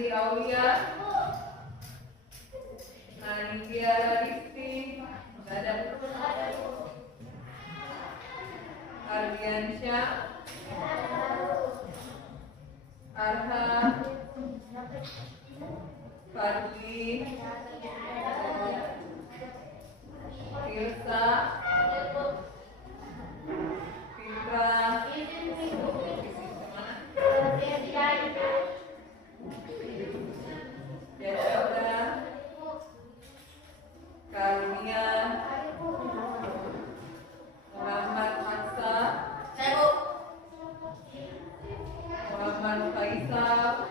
Nanti Aulia, Nantia Radisti, ada Ardiansyah, Arha, Fadli, Tirsa, Fitra, Yashoda, Karunia, Muhammad Aksa, Muhammad Faisal,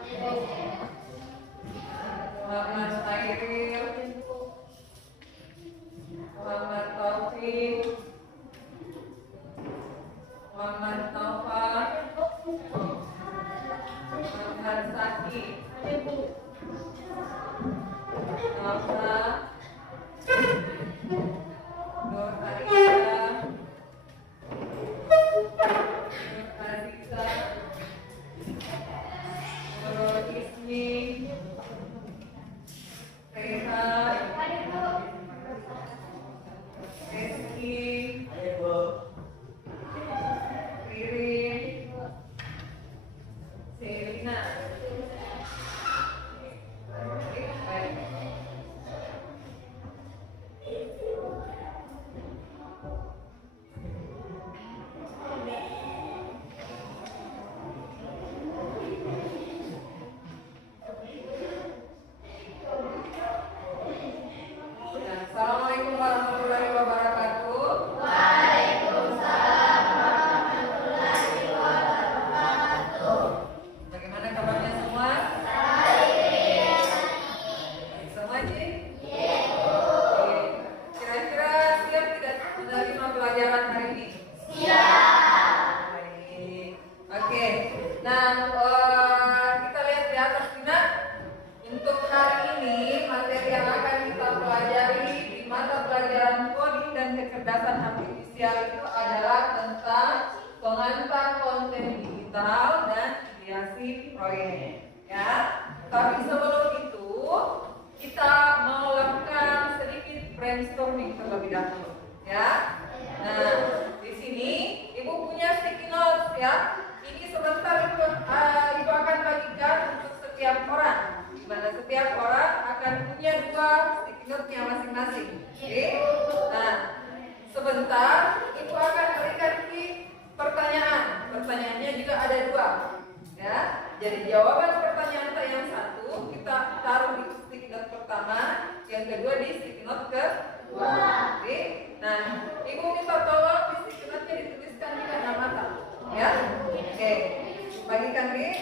Muhammad Khairil, Muhammad Taufik, Muhammad Taufan, Muhammad Saki, Nafsa, Nur Arisa, Nur Arisa, Nurul Ismi, Reha, Reski, Ririn, Selina. Baik. Assalamualaikum warahmatullahi wabarakatuh. Bagaimana kabarnya semua? Semua Ji? Oke. Kira-kira siap tidak menerima pelajaran hari ini? Baik. Oke. Nah, kita lihat di atas sini. Untuk hari ini materi yang akan kita pelajari di mata pelajaran coding dan kecerdasan artifisial itu adalah tentang pengantar konten digital dan ideasi proyek, ya. Tapi sebelum itu kita mau lakukan sedikit brainstorming terlebih dahulu, ya. Nah, di sini Ibu punya sticky notes, ya. Ini sebentar Ibu akan bagikan untuk setiap orang, di mana setiap orang akan punya 2 sticky note-nya masing-masing. Oke? Nah, sebentar Ibu akan berikan pertanyaan. Pertanyaannya juga ada 2, ya. Jadi jawaban pertanyaan yang satu kita taruh di sticky note pertama, yang kedua di sticky note kedua. Oke? Nah, Ibu minta tolong di sticky note-nya dituliskan juga nama satu, ya. Oke, bagikan nih.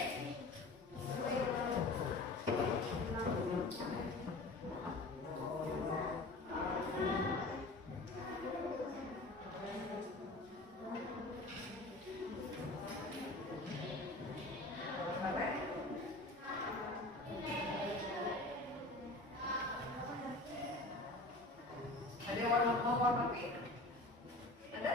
Ada warna pink? Ada?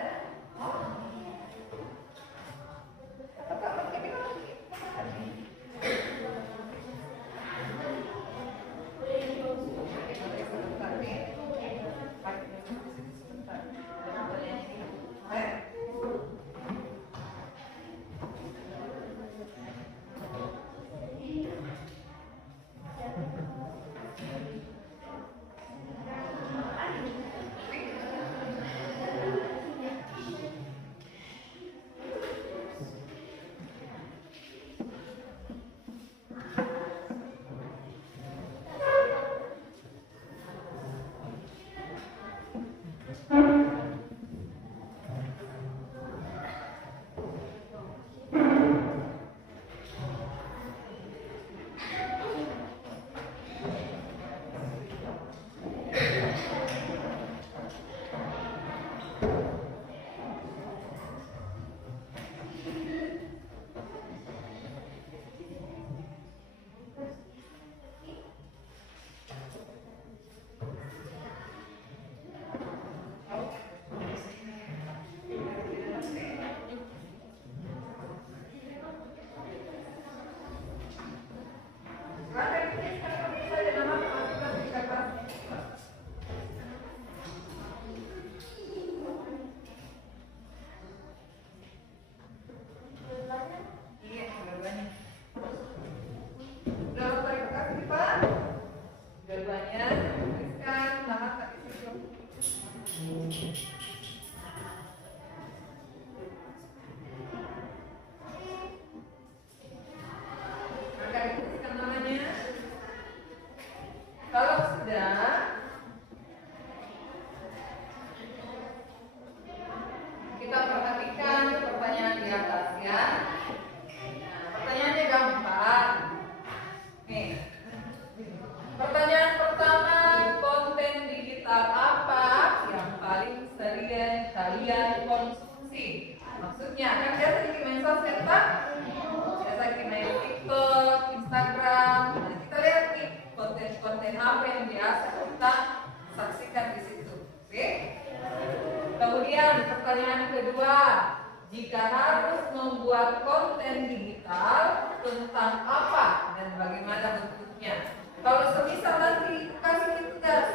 Jika harus membuat konten digital, tentang apa dan bagaimana bentuknya. Kalau semisal nanti kasih tugas,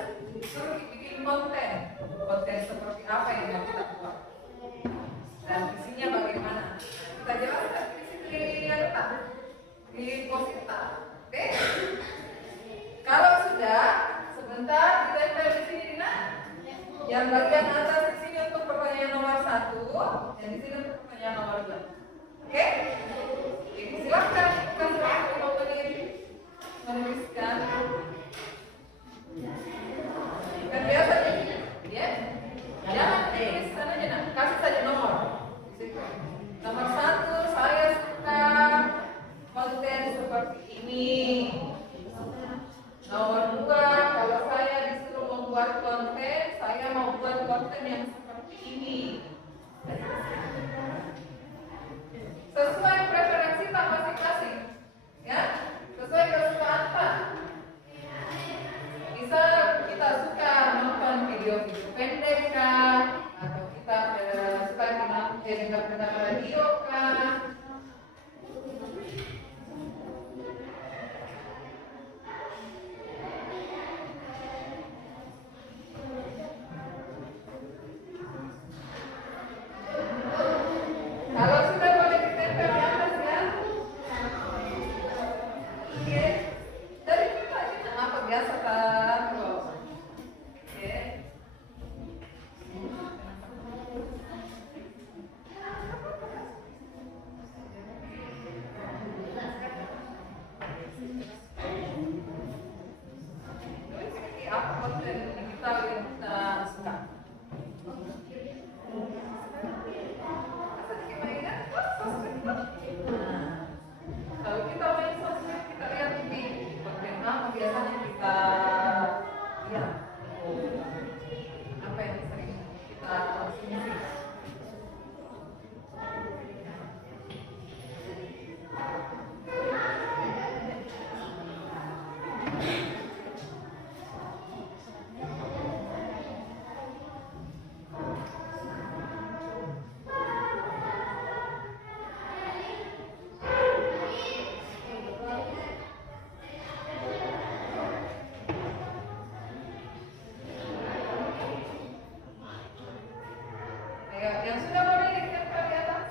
suruh bikin konten seperti apa yang mau kita buat dan isinya bagaimana. Kita jelaskan di sini di posita. Oke? Kalau sudah, sebentar ditempel di sini, nah. Yang bagian atas di sini untuk pertanyaan nomor 1, dan di sini untuk pertanyaan nomor 2. Oke? Silakan kasih waktu 5 menit menuliskan. Kan biasa ya? Jangan tulis sana aja, nah. Kasih saja nomor. Nomor 1, saya suka konten seperti ini. Nomor 2, kalau saya disuruh membuat konten, saya mau buat konten yang seperti ini. Sesuai preferensi masing-masing, ya, sesuai kesukaan Pak. Bisa kita suka nonton video-video pendek kah, atau kita suka dengar radio kah? Kalau sudah boleh ditempel di atas ya. Oke. Dari kita aja apa biasa kan? Oke. Apa konten digital yang kita suka? Kalau kita main sosmed, kita lihat di konten apa biasanya kita lihat. Apa yang sering kita konsumsi? Yang sudah boleh ditempel di atas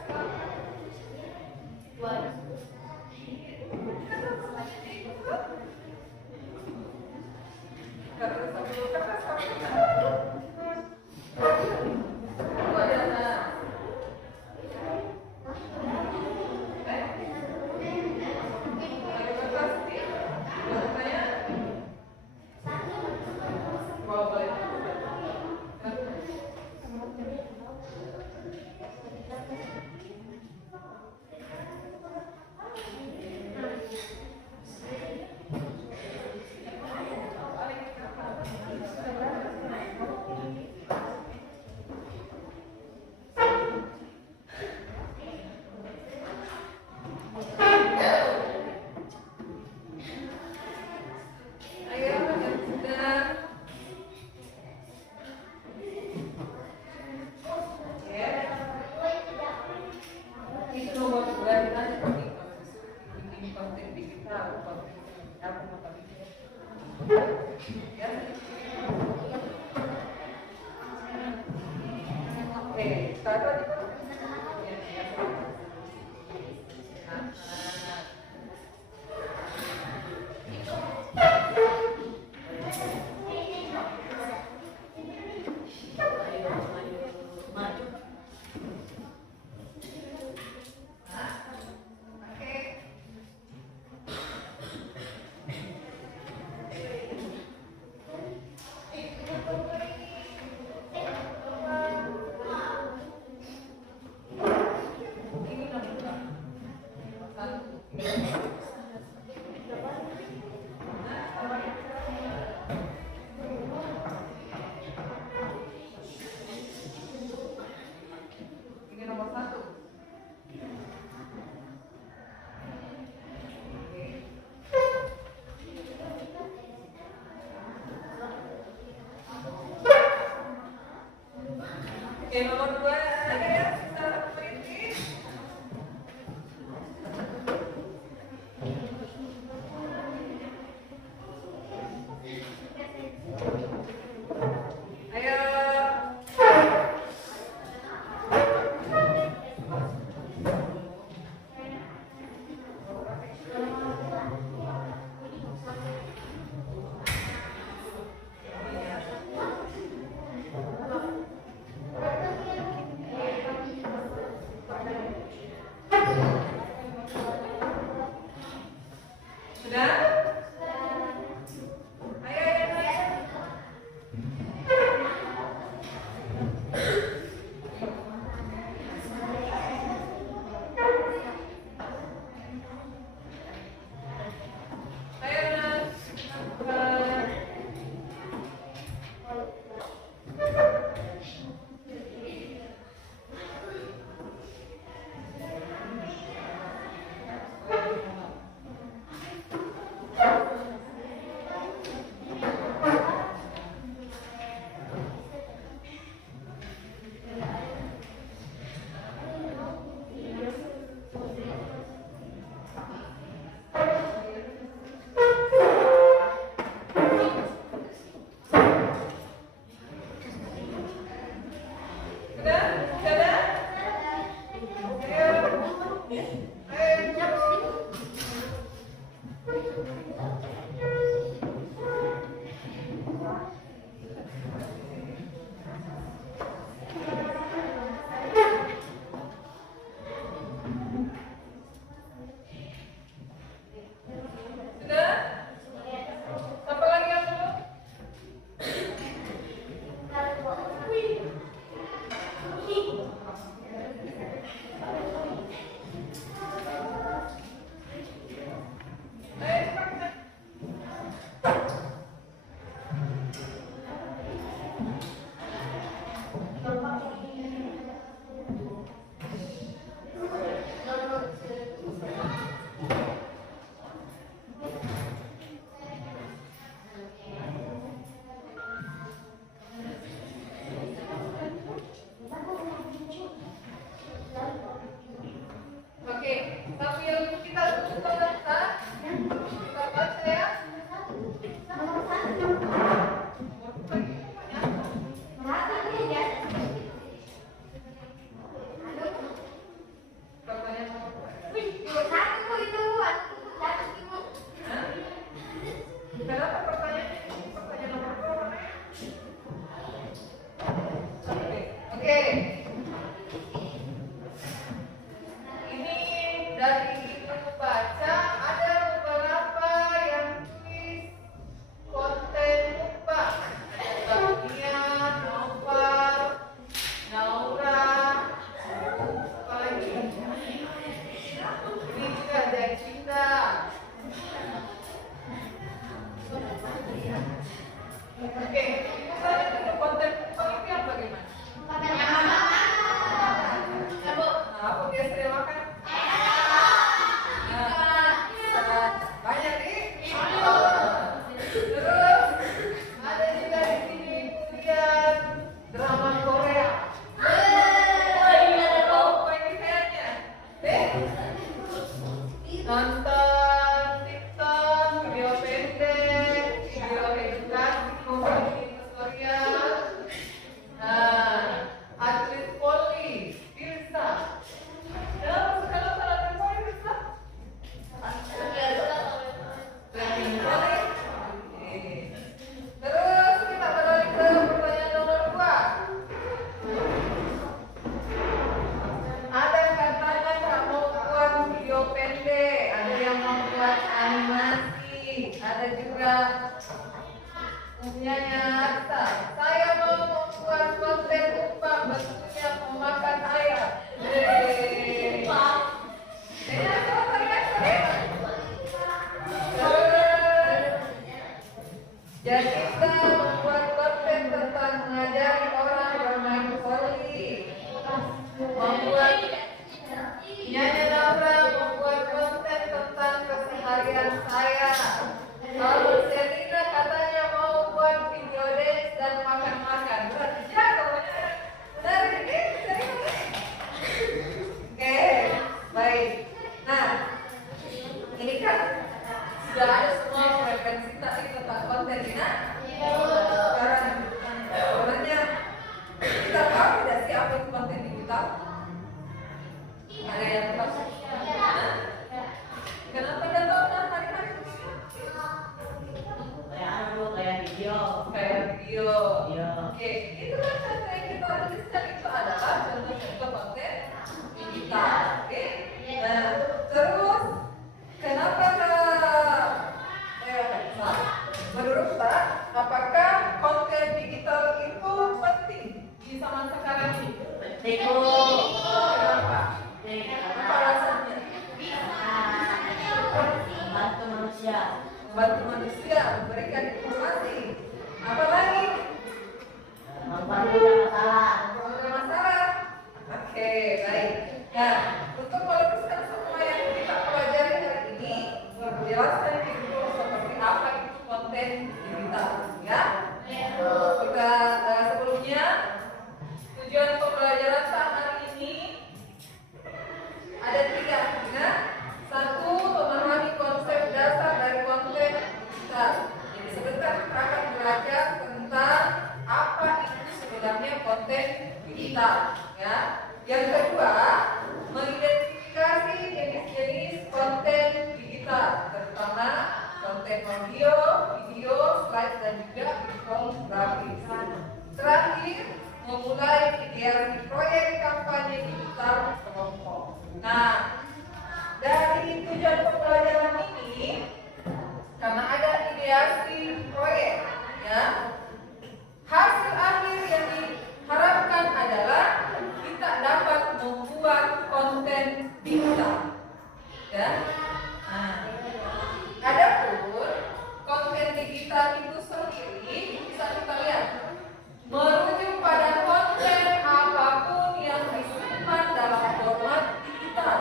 Oke, misalnya itu konten itu yang bagaimana? Nah, apa biasanya makan? Banyak nih. Terus ada juga di sini kemudian drama Korea. Apa ini kayaknya? Nonton TikTok, video pendek, video edukasi, tutorial. Nah, atlet voli, Firsa. Dalam segala atlet voli, Firsa. Terus kita beralih ke pertanyaan nomor 2. Ada katanya nggak mau buat video pendek, ada yang mau buat animasi, ada juga punyanya Arta. Saya mau membuat konten upah bentuknya memakan ayam. Jadi kita membuat konten tentang mengajari orang bermain voli. Membuat Nyanya Laura membuat konten tentang keseharian saya. Lalu Selina katanya mau buat video dance dan makan-makan. Berarti jago. Benar ini? Oke, baik. Nah, ini kan sudah ada semua referensi tadi tentang konten ini. Sekarang sebenarnya kita tahu tidak sih apa itu konten digital? Ada yang tahu? Kenapa dia tahu hari-hari begini? Kayak video. Kayak video. Iya. Oke, itu kan contoh yang kita tuliskan itu adalah contoh konten digital. Oke. Nah, terus kenapa menurut Pak, apakah konten digital itu penting di zaman sekarang ini? Penting. Kenapa? Apa alasannya? Membantu manusia. Membantu manusia, memberikan informasi. Apalagi? Membantu masalah. Ada masalah. Oke, baik. Nah, untuk meluruskan semua yang kita pelajari hari ini, jelaskan dulu seperti apa itu konten digital, ya. Kita sebelumnya tujuan pembelajaran saat hari ini ada 3, ya. 1, memahami konsep dasar dari konten digital. Jadi sebentar kita akan belajar tentang apa itu sebenarnya konten digital, ya. Yang kedua, mengidentifikasi jenis-jenis konten digital, terutama konten audio, video, slide, dan juga infografis. Terakhir, memulai ideasi proyek kampanye digital kelompok. Nah, dari tujuan pembelajaran ini, karena ada ideasi proyek, ya, hasil akhir yang diharapkan adalah kita dapat membuat konten digital, ya. Nah, adapun konten digital itu sendiri bisa kita lihat merujuk pada konten apapun yang disimpan dalam format digital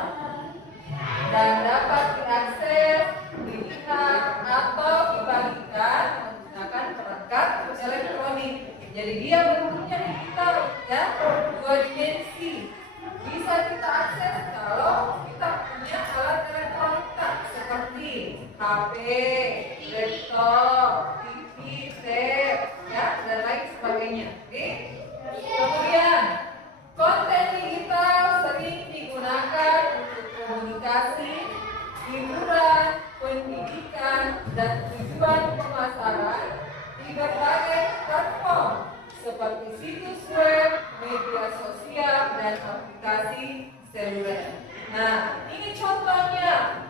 dan dapat diakses, dilihat atau dibagikan menggunakan perangkat elektronik. Jadi dia bentuknya digital, ya, 2 dimensi. Bisa kita akses kalau kita punya alat elektronik seperti HP, laptop, TV, tab, ya, dan lain sebagainya. Oke? Kemudian konten digital sering digunakan untuk komunikasi, hiburan, pendidikan, dan tujuan pemasaran di berbagai platform seperti situs web, media sosial, dan aplikasi seluler. Nah, ini contohnya.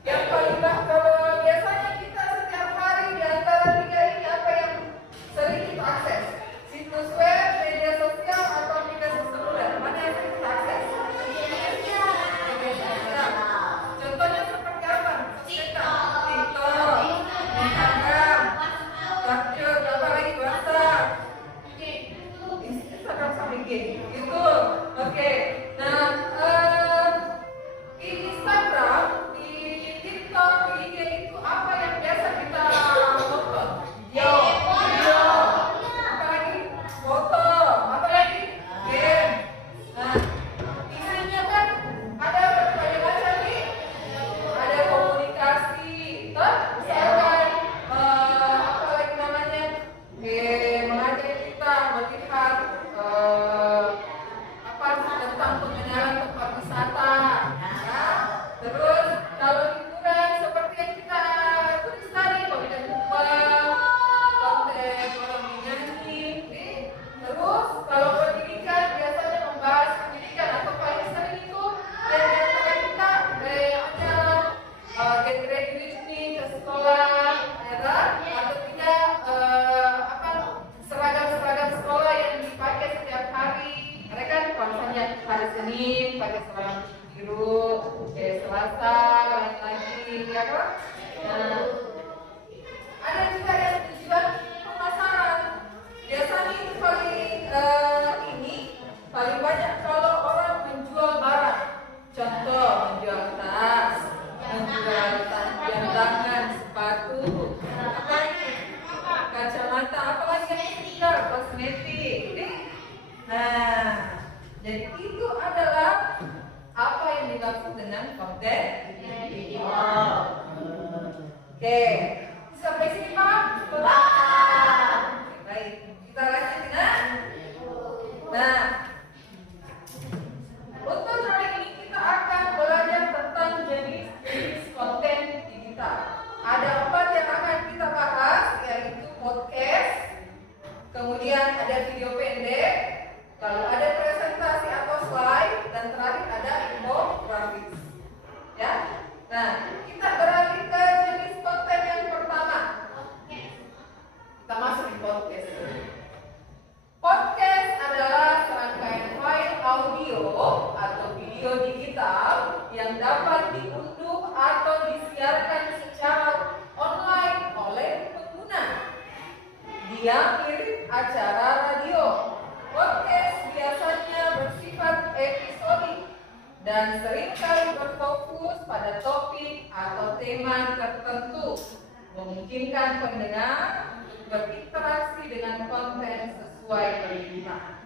Yang paling kalau biasanya kita setiap hari di antara 3 ini apa yang sering kita akses? Situs web, media sosial, atau aplikasi seluler? Mana yang sering kita akses? Media sosial. Contohnya seperti apa? TikTok, Instagram, apa lagi? podcast. Podcast adalah serangkaian file audio atau video digital yang dapat diunduh atau disiarkan secara online oleh pengguna. Dia mirip acara radio. Podcast biasanya bersifat episodik dan seringkali berfokus pada topik atau tema tertentu, memungkinkan pendengar berinteraksi dengan konten sesuai kebutuhan.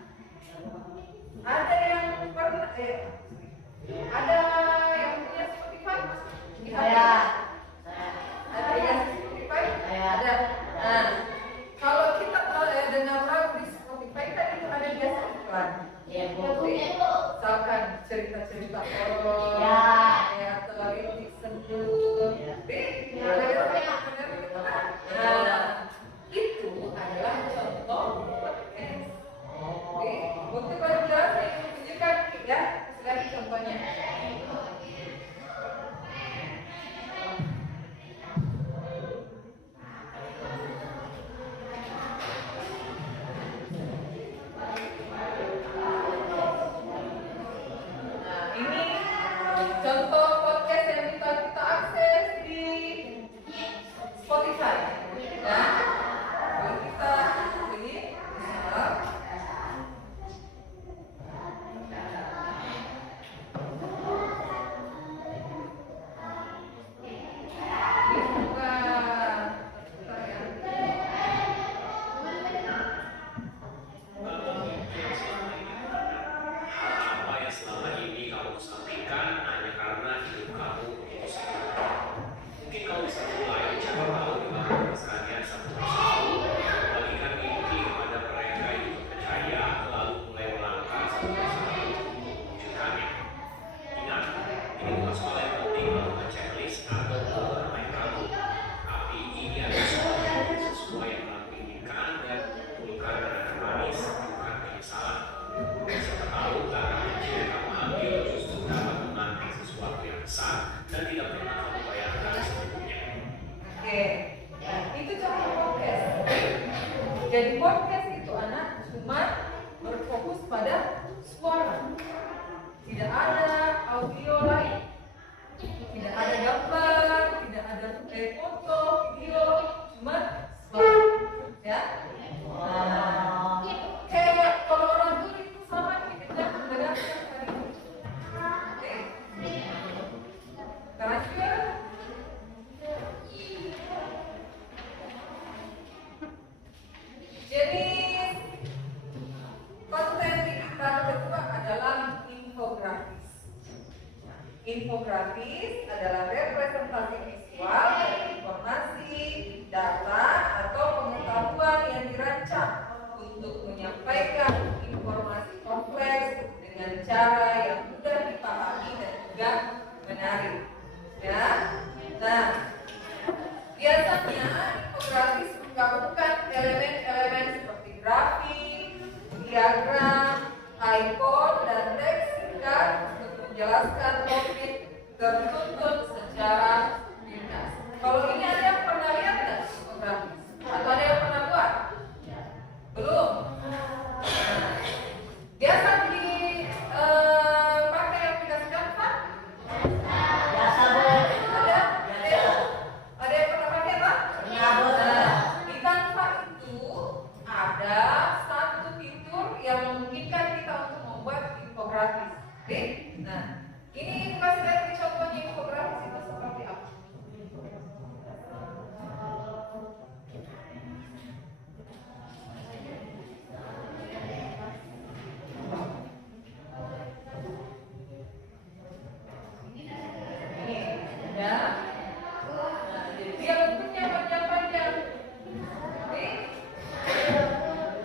Ada yang pernah ada yang punya Spotify? Saya. Ada yang Spotify? Saya. Ada. Nah, kalau kita dengar lagu di Spotify kan itu ada biasa iklan. Iya, Bu. Misalkan cerita-cerita horor, Ya. atau rintik sendu, ada gitu kan? Nah, itu adalah contoh podcast. Oke, untuk pelajaran saya tunjukkan ya, silakan contohnya. Nah, ini contoh podcast yang kita akses di Spotify. Ya, kalau kita klik, misal, Apa yang selama ini kamu sampaikan hanya karena hidup kamu begitu sederhana. Mungkin kamu bisa mulai mencari tahu di mana sekalian satu persatu, bagikan mimpi kepada mereka yang percaya, lalu mulai melangkah satu persatu untuk mewujudkannya. Ingat, ini bukan soal yang penting melakukan checklist atau bermain ragu, tapi ini adalah soal yang sesuai yang kamu inginkan dan bukan dengan manis, bukan penyesalan. Siapa tahu langkah kecil yang kamu ambil justru dapat menanti sesuatu yang besar dan tidak pernah kamu bayangkan sebelumnya. oke, nah, itu contoh podcast. Jadi podcast itu anak cuma berfokus pada suara, tidak ada audio lain, tidak ada gambar, tidak ada foto, video, cuma suara, ya. Nah, kayak kalau orang dulu itu sama hidupnya mendengarkan tadi. Oke. Karena juga jenis konten digital kedua adalah infografis. Infografis adalah representasi visual dari informasi, data, atau pengetahuan yang dirancang untuk menyampaikan informasi kompleks dengan cara yang mudah dipahami dan juga menarik. Ya, nah, biasanya infografis menggabungkan elemen-elemen seperti grafik, diagram, icon, dan teks singkat untuk menjelaskan topik tertuntut secara ringkas. Kalau ini ada yang pernah lihat nggak infografis? Atau ada yang pernah buat? Belum. Nah, biasa dipakai aplikasi Canva? Biasa, Bu. Ada? Ada yang pernah pakai Pak? Iya, Bu. Nah, di Canva itu ada satu fitur yang memungkinkan kita untuk membuat infografis. Oke? Nah, ini kasih lihat di contohnya infografis itu seperti apa. Ini, ya. Nah, jadi dia bentuknya panjang-panjang. Oke?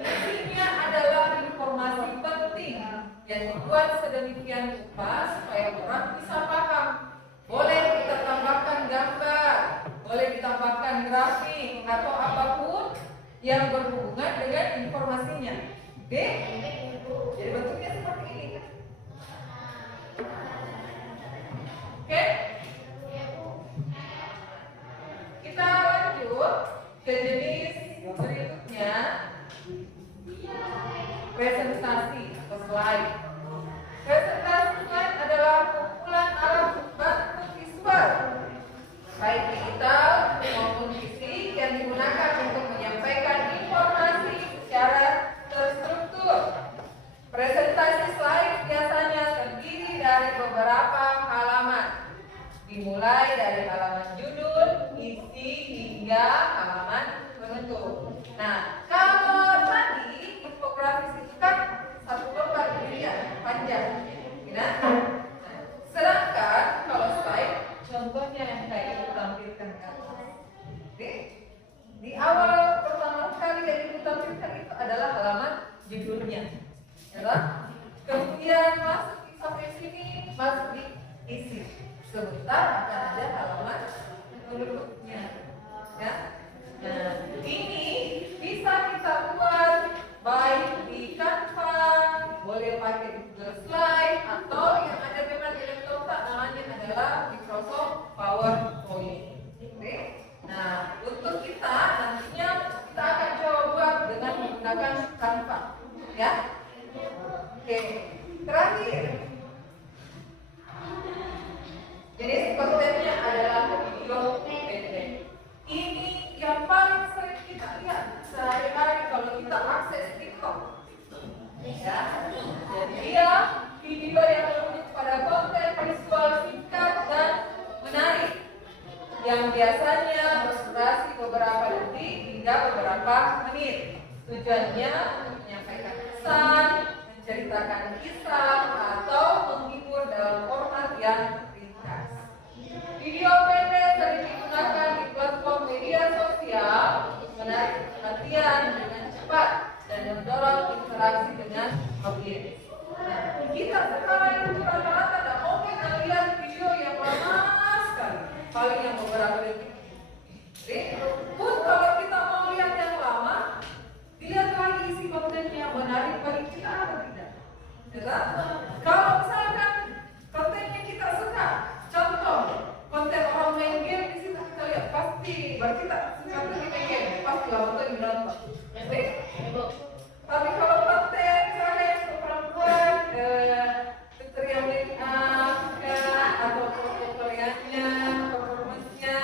Isinya adalah informasi penting yang dibuat sedemikian rupa supaya orang bisa paham. Boleh kita tambahkan gambar, boleh ditambahkan grafik atau apapun yang berhubungan dengan informasinya. Oke? Jadi bentuknya seperti ini. Oke? Kita lanjut ke jenis berikutnya. videonya, ya kan? Kemudian masuk sampai sini, masuk di isi. Sebentar akan ada halaman berikutnya, ya. Nah, ini bisa kita buat baik di Canva, boleh pakai di Google Slide, atau yang ada memang di laptop namanya adalah Microsoft PowerPoint. Oke. Nah, untuk kita nantinya kita akan coba buat dengan menggunakan Canva, ya. Oke. Terakhir, jenis kontennya adalah video pendek. Ini yang paling sering kita lihat sehari-hari kalau kita akses TikTok. Ya, jadi dia video yang merujuk pada konten visual singkat dan menarik, yang biasanya berdurasi beberapa detik hingga beberapa menit. Tujuannya untuk menyampaikan pesan, menceritakan kisah, atau menghibur dalam format yang ringkas. Video pendek sering digunakan di platform media sosial untuk menarik perhatian dengan cepat dan mendorong interaksi dengan audiens. Nah, kita sekarang itu rata-rata tidak mungkin melihat video yang lama sekali, paling yang beberapa detik. Jadi, pun kalau kita mau lihat yang lama, dilihat lagi isi kontennya menarik bagi kita atau tidak. Ya, kalau misalkan kontennya kita suka, contoh konten orang main game di situ kita lihat pasti berarti kita suka main game, pasti lah untuk ditonton. Tapi kalau konten misalnya untuk perempuan, dokter yang make up, atau foto-fotonya, performance-nya,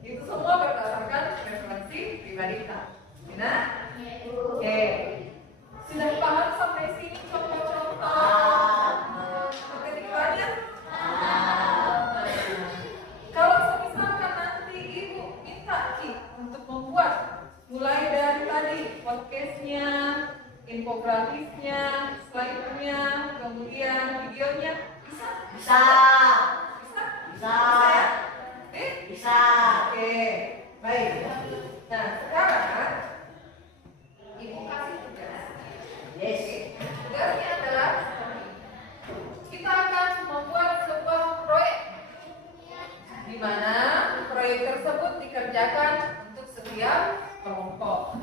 itu semua berdasarkan preferensi pribadi kita. Nah, oke, sudah paham sampai sini contoh-contoh ketikanya? Kalau misalkan nanti ibu minta untuk membuat mulai dari tadi podcastnya, infografisnya, slide-nya, kemudian videonya, bisa? Bisa. Bisa? Bisa. Ya? Bisa. Oke, baik. Nah, sekarang ibu kasih tugas. Yes. Tugasnya adalah kita akan membuat sebuah proyek, di mana proyek tersebut dikerjakan untuk setiap kelompok.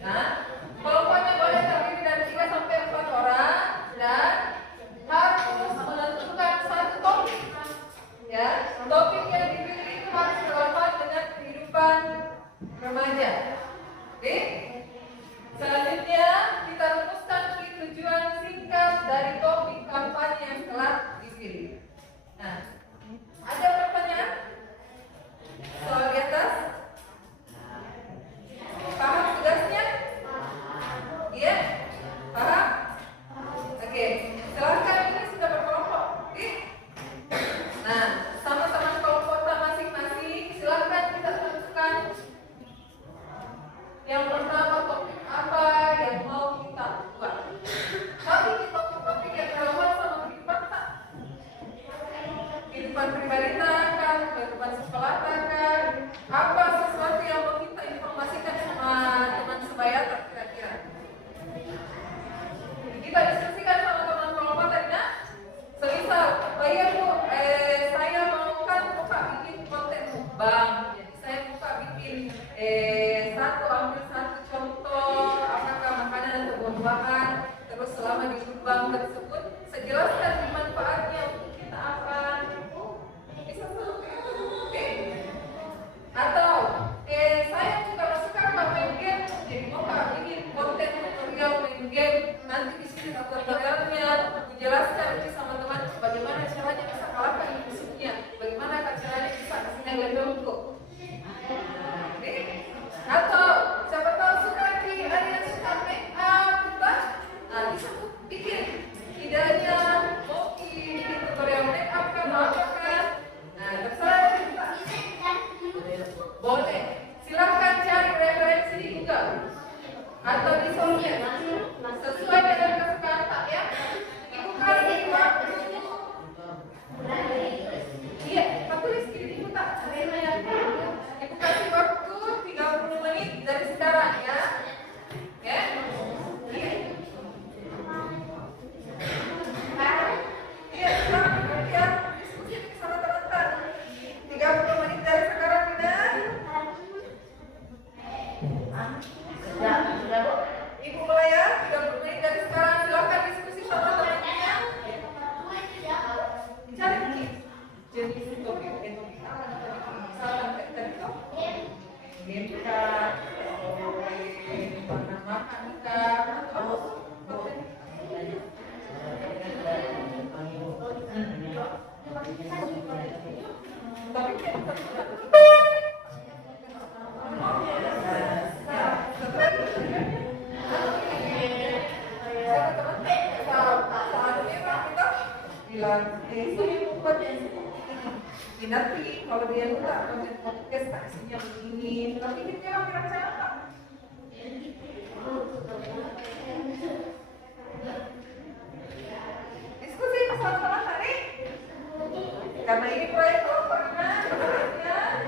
Nah, kelompoknya boleh terdiri dari 3 sampai 4 orang dan harus menentukan satu topik. Ya, topik yang dipilih itu harus relevan dengan kehidupan remaja. Oke? Selanjutnya kita rumuskan tujuan singkat dari topik kampanye yang telah dipilih. Nah, ada pertanyaan? Soal di atas? Paham tugasnya? Iya? Paham? Oke, silahkan, ini sudah berkelompok. Oke? Nah, sama teman kelompok masing-masing, silahkan kita tentukan yang pertama topik apa yang mau kita buat. Tapi di topik-topik yang relevan sama kehidupan kita. Kehidupan pribadi kan, kehidupan sekolah kan, apa sesuatu yang mau kita informasikan sama teman sebaya kira-kira. Kita diskusikan sama teman kelompok tadi, nah. Semisal, saya mau buka bikin konten mukbang, jadi saya buka bikin ambil satu contoh apakah makanan atau buah-buahan, terus selama di mukbang tersebut saya jelaskan manfaatnya untuk kita apa. Bisa seperti itu. Oke? Atau saya juga suka main game, jadi mau bikin konten tutorial main game, nanti di sini tutorialnya menjelaskan sama teman bagaimana caranya bisa kalahkan musuhnya, bagaimana caranya bisa kasih levelku. Atau siapa Sudah Bu. Ibu mulai ya, 30 menit dari sekarang. Silakan diskusi sama teman-temannya. Cari jenis topik misalkan tadi tuh minta makan atau tapi bilang nanti kalau dia lupa konten podcast taksinya begini, tapi dia kira-kira apa? Diskusi bersama-sama hari, karena ini proyek program proyeknya.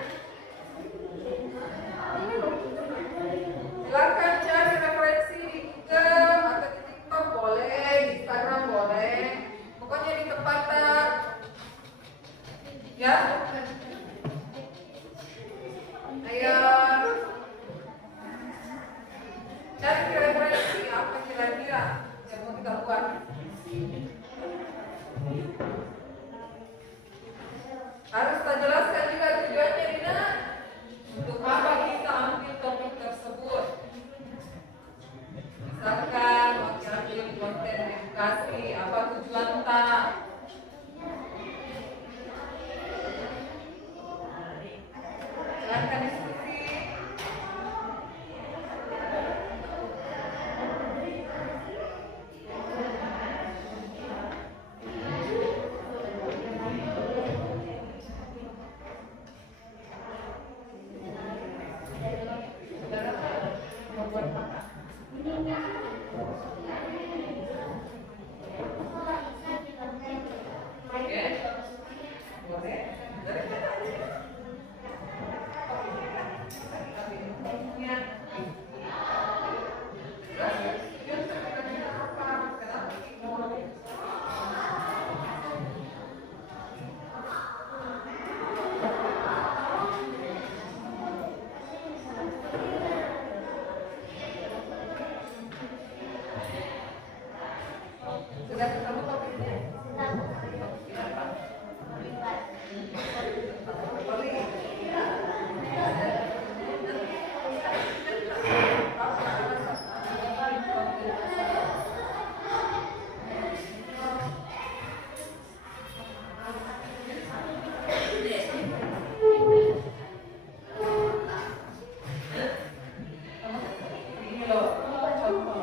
Silakan cari referensi di Google atau di TikTok boleh, di Instagram boleh, pokoknya di tempat ya. Ayo cari referensi apa kira-kira yang mau kita buat. Harus kita jelaskan juga tujuannya Dina, untuk apa kita ambil topik tersebut. Misalkan mau ambil konten edukasi, apa tujuan tak? Silakan diskusi. Sudah ketemu topiknya? Ini loh, contoh.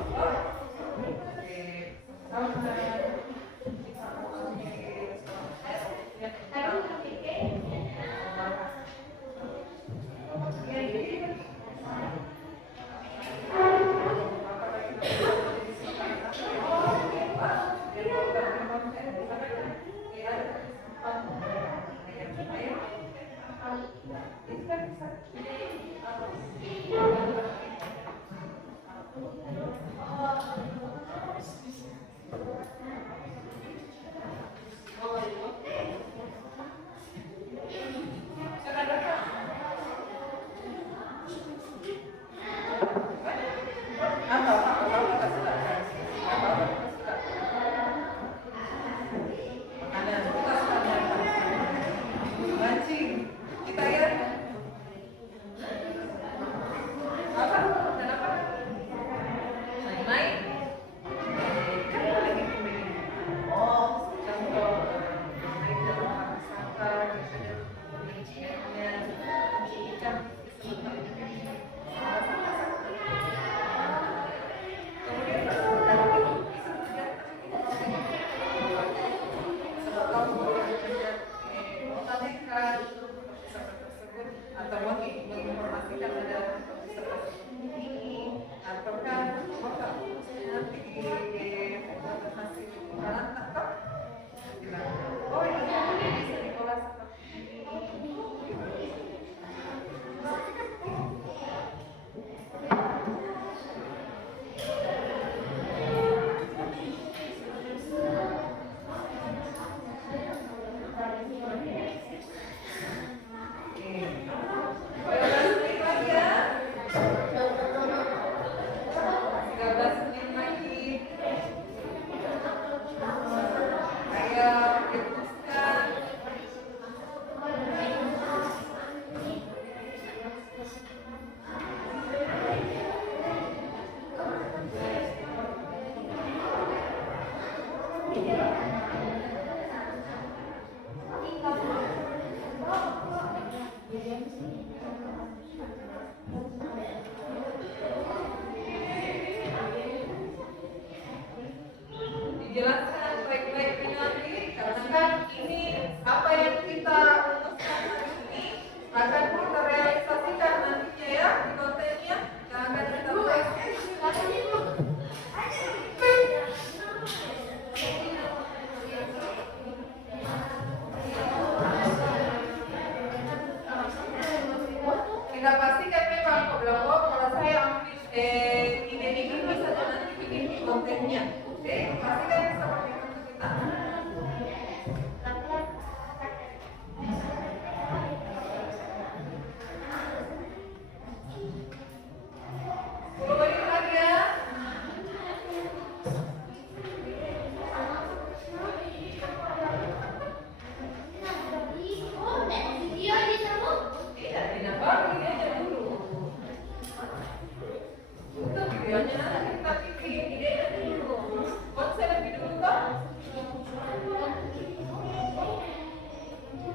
skenario-nya kita bikin idenya dulu, konsep lebih dulu toh.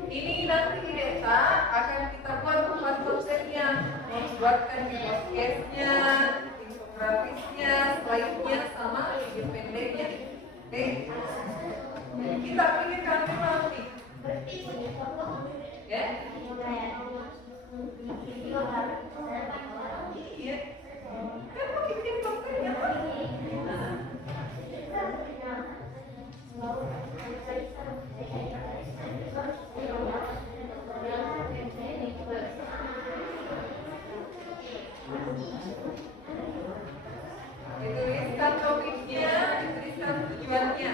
Ini nanti di desa akan kita buat konsepnya, buatkan di podcast-nya, infografisnya, slide-nya, sama video pendeknya. Oke? Kita pikirkan dulu nanti. Ya? Iya. Kan mau bikin kontennya kan? Nah. Dituliskan topiknya, dituliskan tujuannya.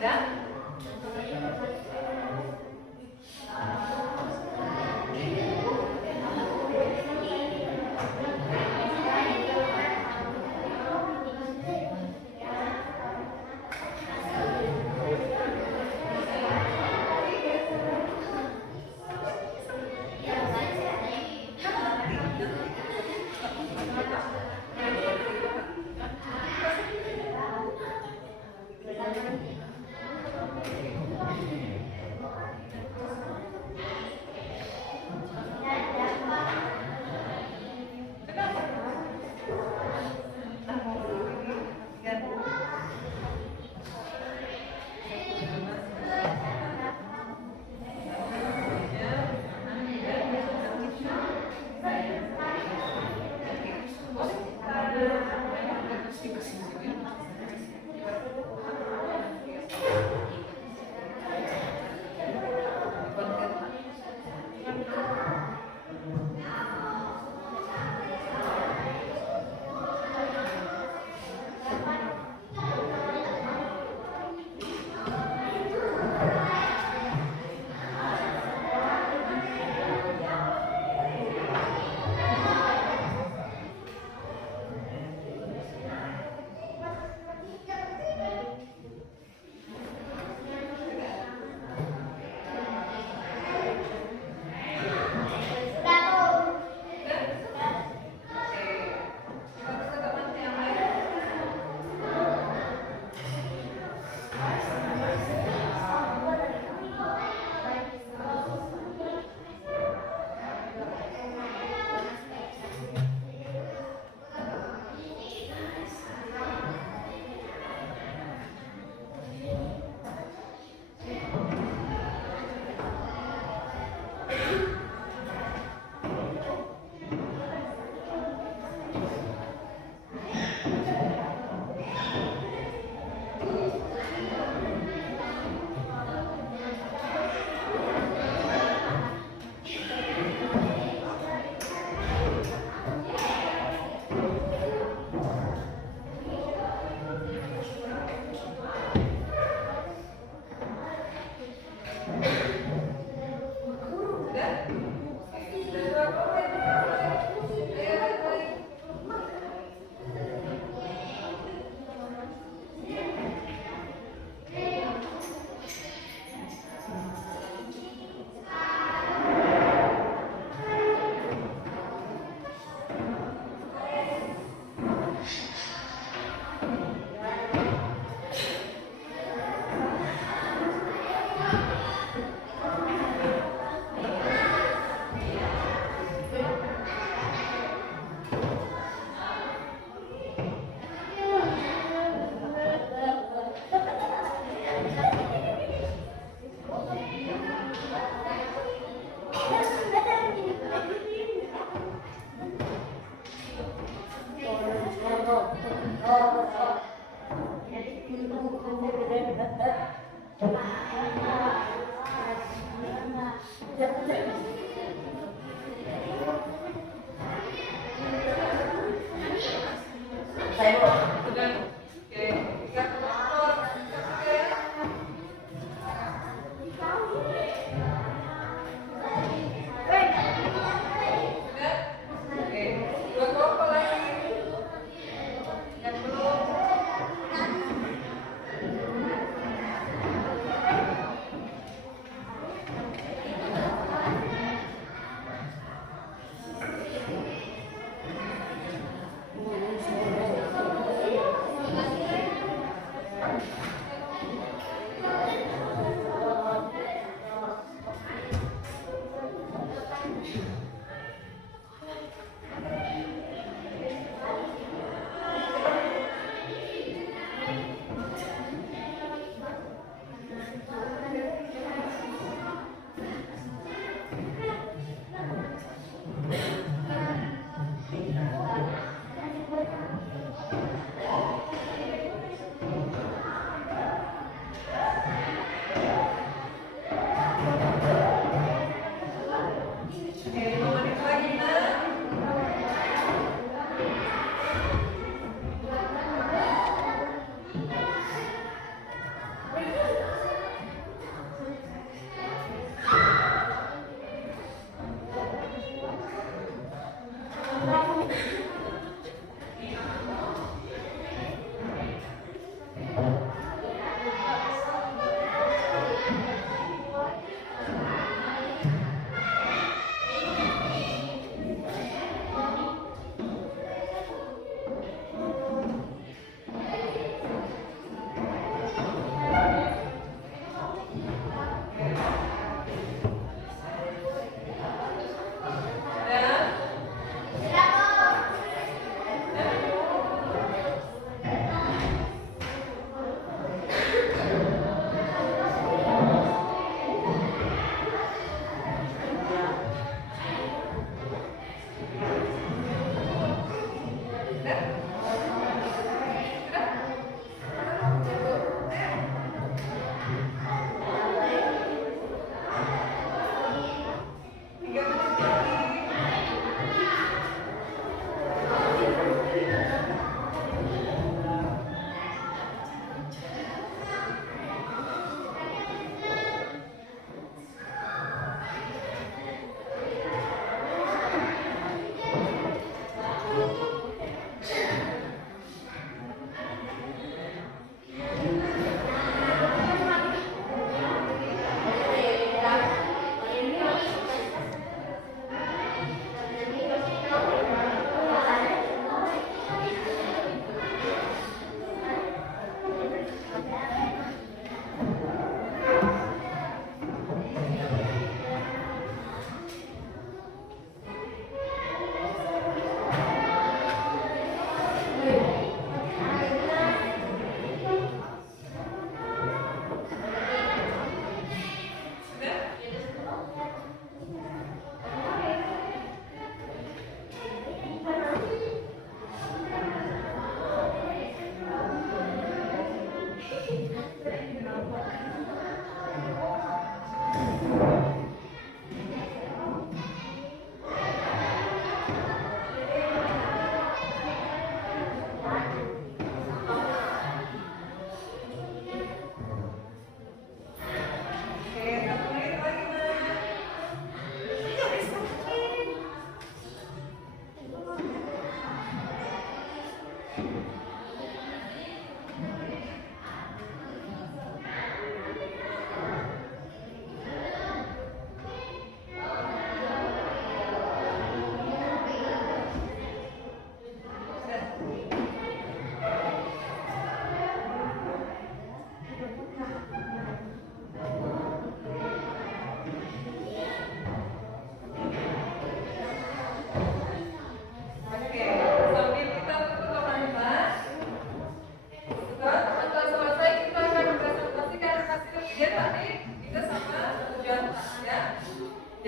Udah?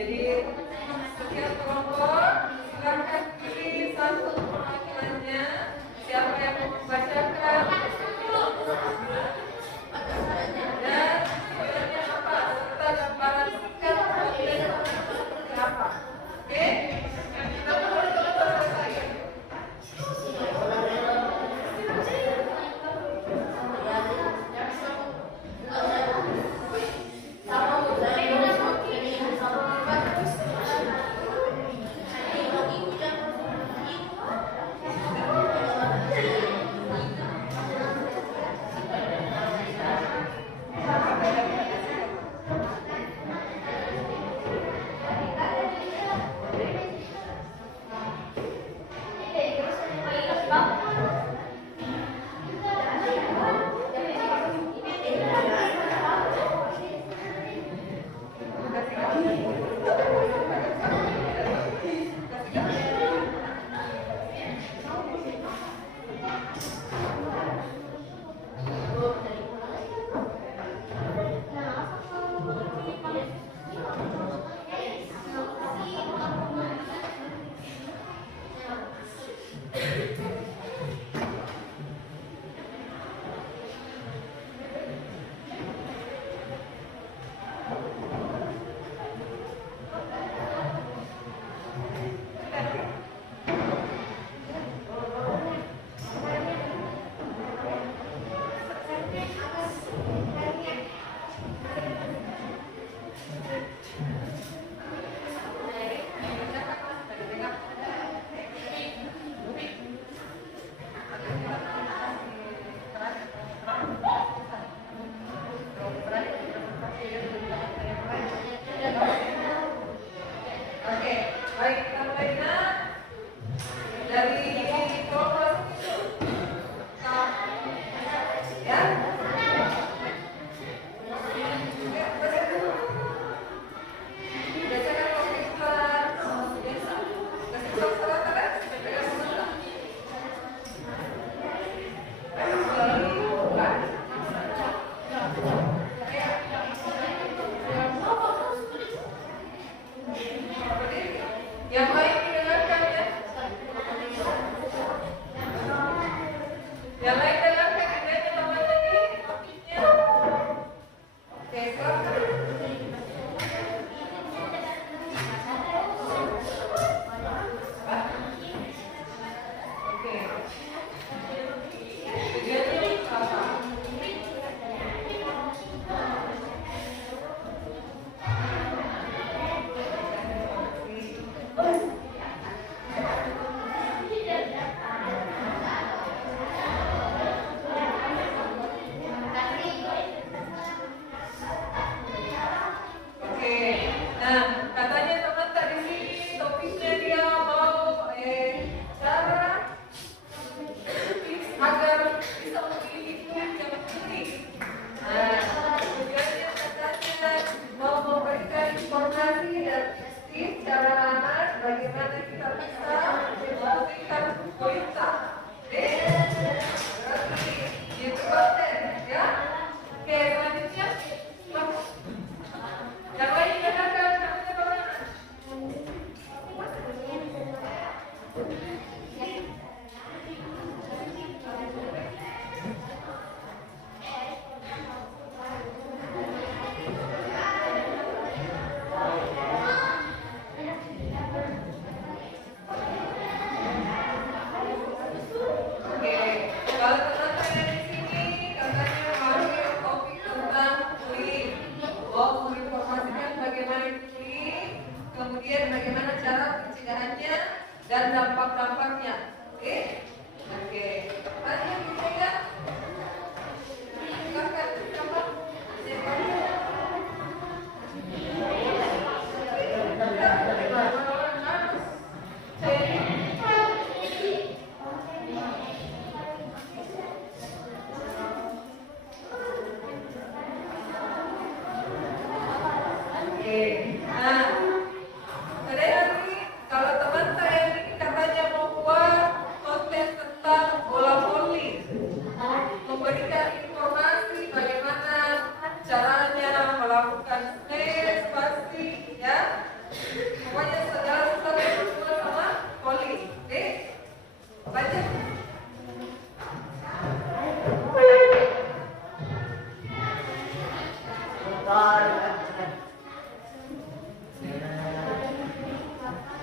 Jadi setiap kelompok silakan pilih satu perwakilannya. Siapa yang mau membacakan? Dan tujuannya apa? Serta gambaran singkat konten seperti apa? Oke? Kita mulai selesai.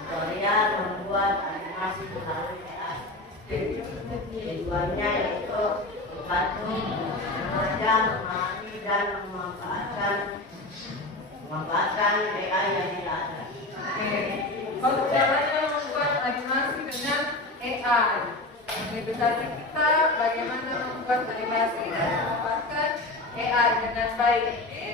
Tutorial membuat animasi melalui AI. Tujuannya yaitu membantu mengajar, memahami dan memanfaatkan AI yang tidak ada. Oke. Kalau caranya membuat animasi dengan AI. Edukasi kita bagaimana membuat animasi dan memanfaatkan AI dengan baik. Oke.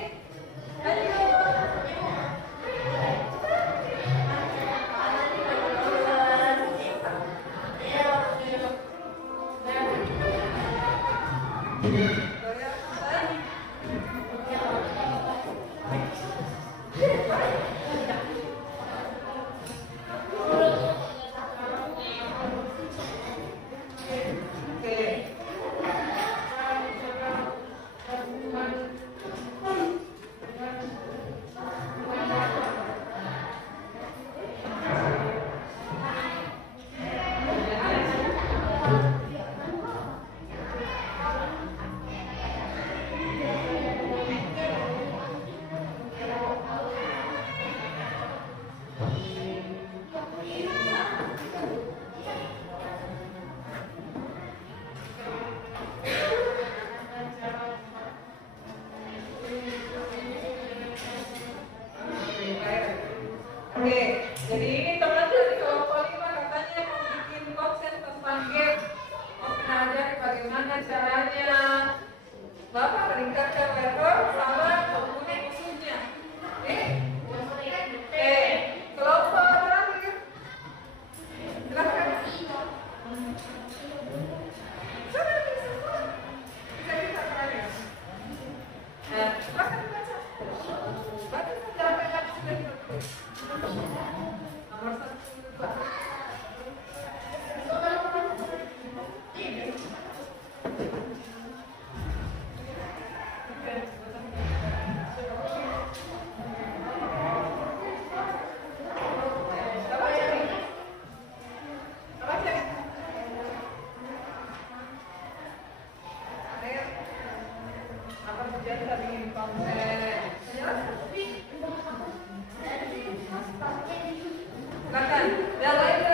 Oke, jadi ini teman dari kelompok 5 katanya mau bikin konten tentang game. Mau ajar bagaimana caranya Bapak meningkatkan level sama pengguna musuhnya. Kelompok terakhir. Silakan. Bisa kita terakhir. Nah, silakan baca. Baca saja apa yang sudah ditulis. Nomor 1, 2. Apa tujuan kita bikin konten? Silakan. Yang lain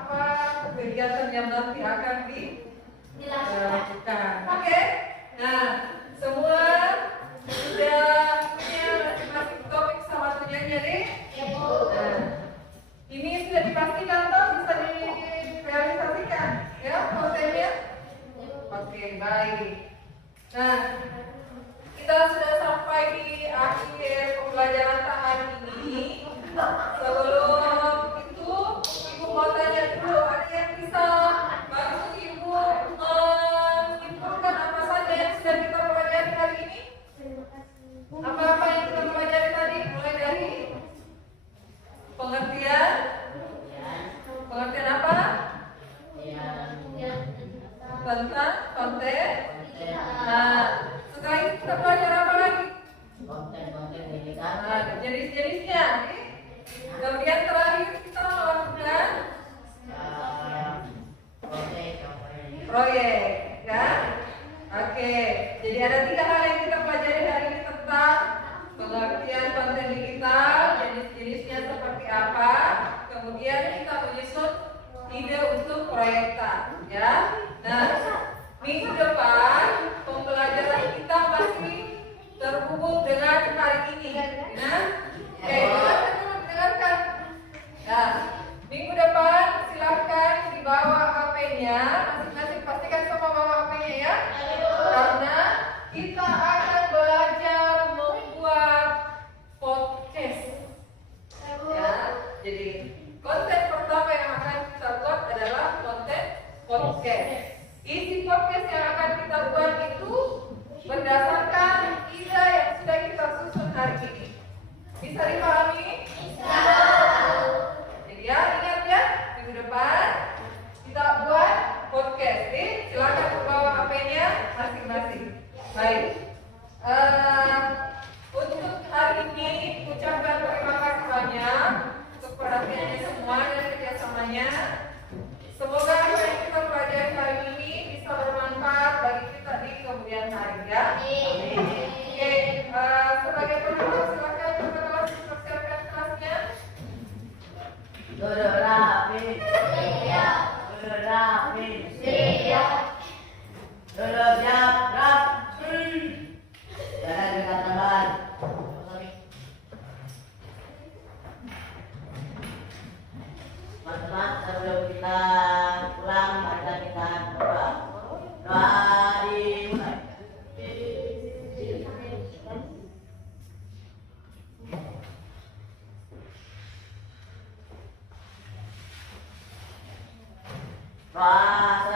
apa kegiatan yang nanti akan dilakukan. Oke? Nah, semua sudah punya masing-masing topik sama tujuannya nih? Nah, ini sudah dipastikan toh bisa direalisasikan ya kontennya? Oke, baik. Nah, kita sudah sampai di akhir pembelajaran hari ini. Sebelum itu, Ibu mau tanya dulu, ada yang bisa bantu Ibu menyimpulkan apa saja yang sudah kita pelajari hari ini? Apa-apa yang kita pelajari tadi, mulai dari pengertian apa? Tentang konten. Nah, setelah itu kita belajar apa lagi? Nah, jenis-jenisnya. Kemudian terakhir kita melakukan proyek, ya. Oke, jadi ada 3 hal yang kita pelajari hari ini tentang pengertian konten digital, jenis-jenisnya seperti apa, kemudian kita menyusun ide untuk proyekta, ya. Nah, minggu depan pembelajaran kita masih terhubung dengan hari ini, ya. Oke, dengarkan. Nah, minggu depan silahkan dibawa HP-nya, masing-masing pastikan semua bawa HP-nya ya. Karena kita akan belajar membuat podcast. Ya, jadi konten pertama yang akan kita buat adalah konten podcast. Isi podcast yang akan kita buat itu berdasarkan ide yang sudah kita susun hari ini. Bisa dipahami? Bisa. Jadi ya, ingat ya, minggu depan kita buat podcast. Silakan bawa HP-nya masing-masing. Baik. Untuk hari ini ucapkan terima kasih banyak untuk perhatiannya semua dan kerjasamanya. Semoga apa yang kita pelajari hari ini bisa bermanfaat bagi kita di kemudian hari ya. Oke, sebagai penutup silakan ketua kelas dipersiapkan kelasnya. Duduk rapi. Duduk rapi. Duduk siap. Jangan dekat teman. Teman-teman, sebelum kita pulang, mari kita berdoa. Doa dimulai. Doa